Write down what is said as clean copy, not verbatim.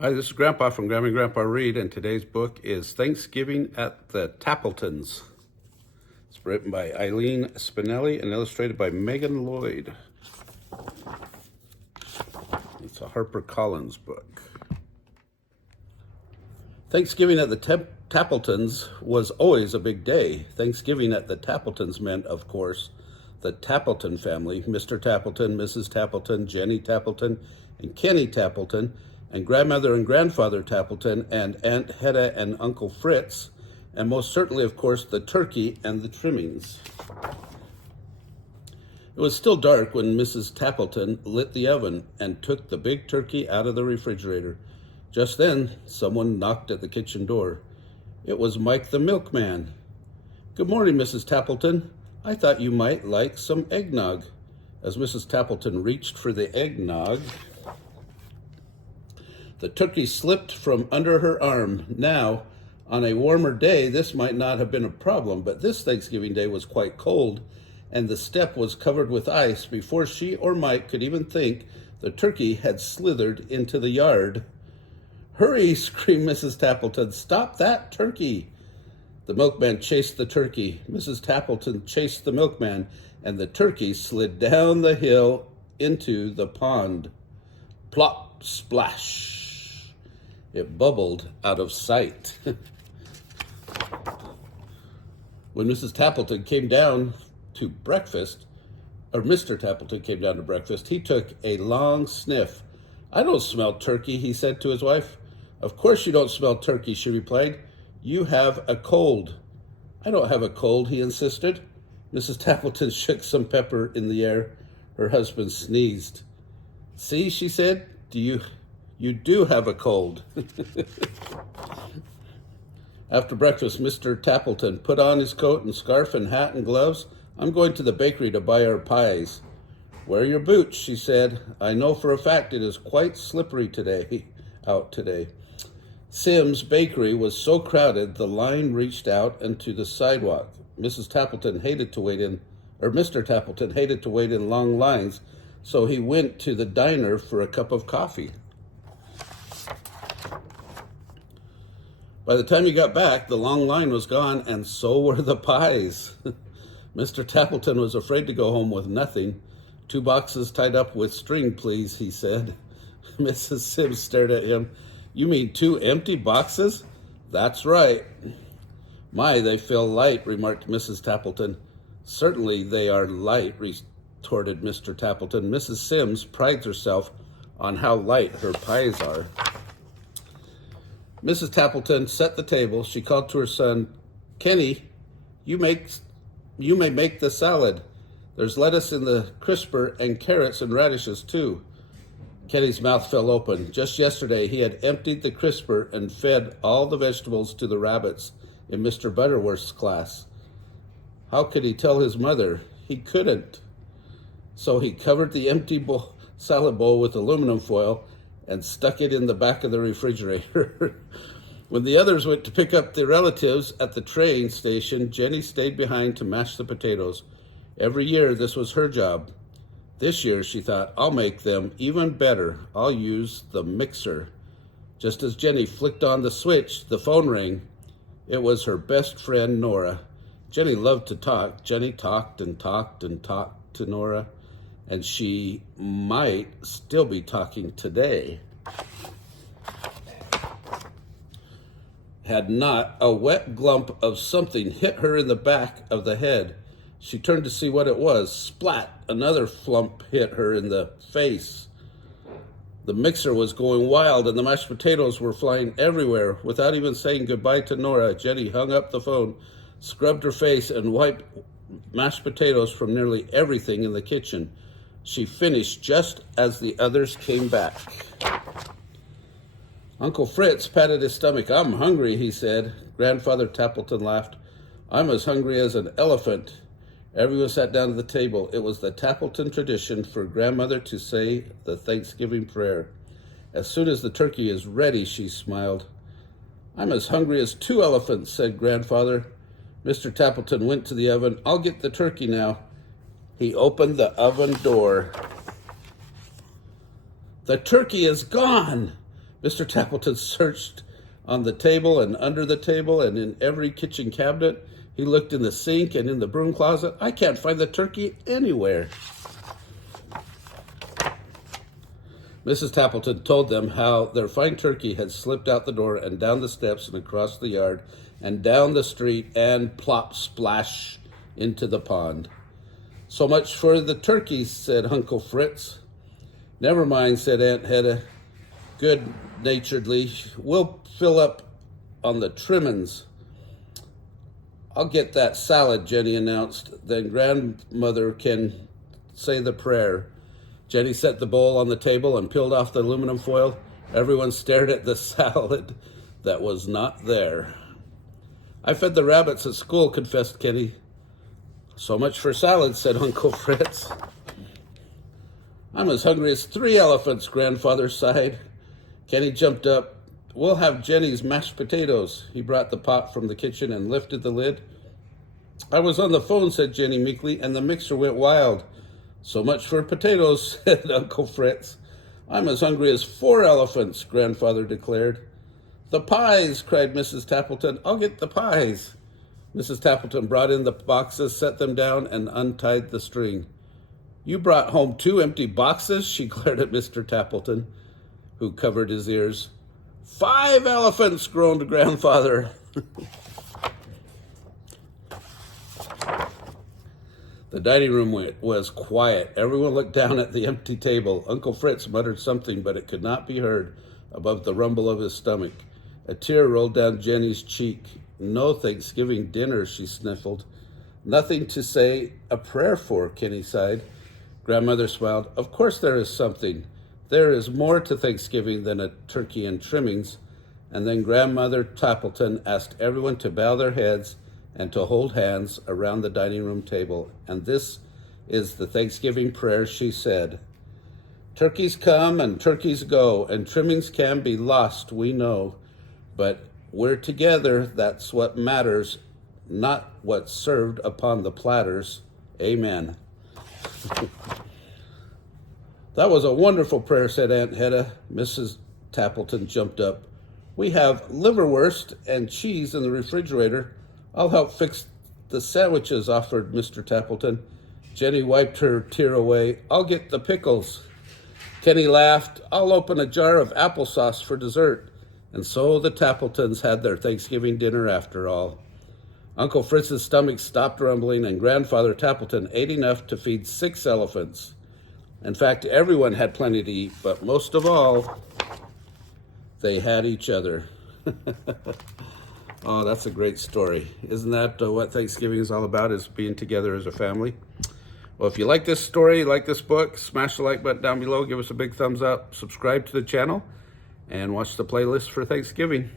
Hi, this is Grandpa from Grammy and Grandpa Read, and today's book is Thanksgiving at the Tappletons. It's written by Eileen Spinelli and illustrated by Megan Lloyd. It's a HarperCollins book. Thanksgiving at the Tappletons was always a big day. Thanksgiving at the Tappletons meant, of course, the Tappleton family, Mr. Tappleton, Mrs. Tappleton, Jenny Tappleton, and Kenny Tappleton, and grandmother and grandfather Tappleton, and Aunt Hedda and Uncle Fritz, and most certainly, of course, the turkey and the trimmings. It was still dark when Mrs. Tappleton lit the oven and took the big turkey out of the refrigerator. Just then, someone knocked at the kitchen door. It was Mike the milkman. "Good morning, Mrs. Tappleton. I thought you might like some eggnog." As Mrs. Tappleton reached for the eggnog, the turkey slipped from under her arm. Now, on a warmer day, this might not have been a problem, but this Thanksgiving Day was quite cold, and the step was covered with ice. Before she or Mike could even think, the turkey had slithered into the yard. "Hurry!" screamed Mrs. Tappleton. "Stop that turkey!" The milkman chased the turkey. Mrs. Tappleton chased the milkman, and the turkey slid down the hill into the pond. Plop, splash! It bubbled out of sight. When Mrs. Tappleton came down to breakfast, or Mr. Tappleton came down to breakfast, he took a long sniff. "I don't smell turkey," he said to his wife. "Of course you don't smell turkey," she replied. "You have a cold." "I don't have a cold," he insisted. Mrs. Tappleton shook some pepper in the air. Her husband sneezed. "See," she said, You do have a cold." After breakfast, Mr. Tappleton put on his coat and scarf and hat and gloves. "I'm going to the bakery to buy our pies." "Wear your boots," she said. "I know for a fact it is quite slippery out today." Sim's bakery was so crowded the line reached out into the sidewalk. Mr. Tappleton hated to wait in long lines, so he went to the diner for a cup of coffee. By the time he got back, the long line was gone, and so were the pies. Mr. Tappleton was afraid to go home with nothing. "2 boxes tied up with string, please," he said. Mrs. Sims stared at him. "You mean 2 empty boxes?" "That's right." "My, they feel light," remarked Mrs. Tappleton. "Certainly they are light," retorted Mr. Tappleton. Mrs. Sims prides herself on how light her pies are. Mrs. Tappleton set the table. She called to her son, "Kenny, you may make the salad. There's lettuce in the crisper and carrots and radishes too." Kenny's mouth fell open. Just yesterday, he had emptied the crisper and fed all the vegetables to the rabbits in Mr. Butterworth's class. How could he tell his mother? He couldn't. So he covered the empty salad bowl with aluminum foil and stuck it in the back of the refrigerator. When the others went to pick up their relatives at the train station, Jenny stayed behind to mash the potatoes. Every year, this was her job. This year, she thought, "I'll make them even better. I'll use the mixer." Just as Jenny flicked on the switch, the phone rang. It was her best friend, Nora. Jenny loved to talk. Jenny talked and talked and talked to Nora, and she might still be talking today. Had not a wet glump of something hit her in the back of the head. She turned to see what it was. Splat! Another flump hit her in the face. The mixer was going wild, and the mashed potatoes were flying everywhere. Without even saying goodbye to Nora, Jenny hung up the phone, scrubbed her face, and wiped mashed potatoes from nearly everything in the kitchen. She finished just as the others came back. Uncle Fritz patted his stomach. "I'm hungry," he said. Grandfather Tappleton laughed. "I'm as hungry as an elephant." Everyone sat down at the table. It was the Tappleton tradition for grandmother to say the Thanksgiving prayer. "As soon as the turkey is ready," she smiled. "I'm as hungry as 2 elephants," said grandfather. Mr. Tappleton went to the oven. "I'll get the turkey now." He opened the oven door. The turkey is gone. Mr. Tappleton searched on the table and under the table and in every kitchen cabinet. He looked in the sink and in the broom closet. I can't find the turkey anywhere. Mrs. Tappleton told them how their fine turkey had slipped out the door and down the steps and across the yard and down the street and plop splash into the pond. So much for the turkeys, said Uncle Fritz. Never mind, said Aunt Hedda good-naturedly. We'll fill up on the trimmings. I'll get that salad, Jenny announced. Then grandmother can say the prayer. Jenny set the bowl on the table and peeled off the aluminum foil. Everyone stared at the salad that was not there. I fed the rabbits at school, confessed Kenny. So much for salad, said Uncle Fritz. I'm as hungry as 3 elephants, grandfather sighed. Kenny jumped up. We'll have Jenny's mashed potatoes. He brought the pot from the kitchen and lifted the lid. I was on the phone, said Jenny meekly, and the mixer went wild. So much for potatoes, said Uncle Fritz. I'm as hungry as 4 elephants, grandfather declared. The pies, cried Mrs. Tappleton. I'll get the pies. Mrs. Tappleton brought in the boxes, set them down, and untied the string. You brought home 2 empty boxes? She glared at Mr. Tappleton, who covered his ears. 5 elephants, groaned grandfather. The dining room was quiet. Everyone looked down at the empty table. Uncle Fritz muttered something, but it could not be heard above the rumble of his stomach. A tear rolled down Jenny's cheek. No Thanksgiving dinner, she sniffled. Nothing to say a prayer for, Kenny sighed. Grandmother smiled. Of course there is something. There is more to Thanksgiving than a turkey and trimmings. And then Grandmother Tappleton asked everyone to bow their heads and to hold hands around the dining room table. And this is the Thanksgiving prayer she said. Turkeys come and turkeys go, and trimmings can be lost, we know. But we're together, that's what matters, not what's served upon the platters. Amen. That was a wonderful prayer, said Aunt Hedda. Mrs. Tappleton jumped up. We have liverwurst and cheese in the refrigerator. I'll help fix the sandwiches, offered Mr. Tappleton. Jenny wiped her tear away. I'll get the pickles. Kenny laughed. I'll open a jar of applesauce for dessert. And so the Tappletons had their Thanksgiving dinner after all. Uncle Fritz's stomach stopped rumbling, and Grandfather Tappleton ate enough to feed 6 elephants. In fact, everyone had plenty to eat, but most of all, they had each other. Oh, that's a great story. Isn't that what Thanksgiving is all about, is being together as a family? Well, if you like this story, like this book, smash the like button down below, give us a big thumbs up, subscribe to the channel, and watch the playlist for Thanksgiving.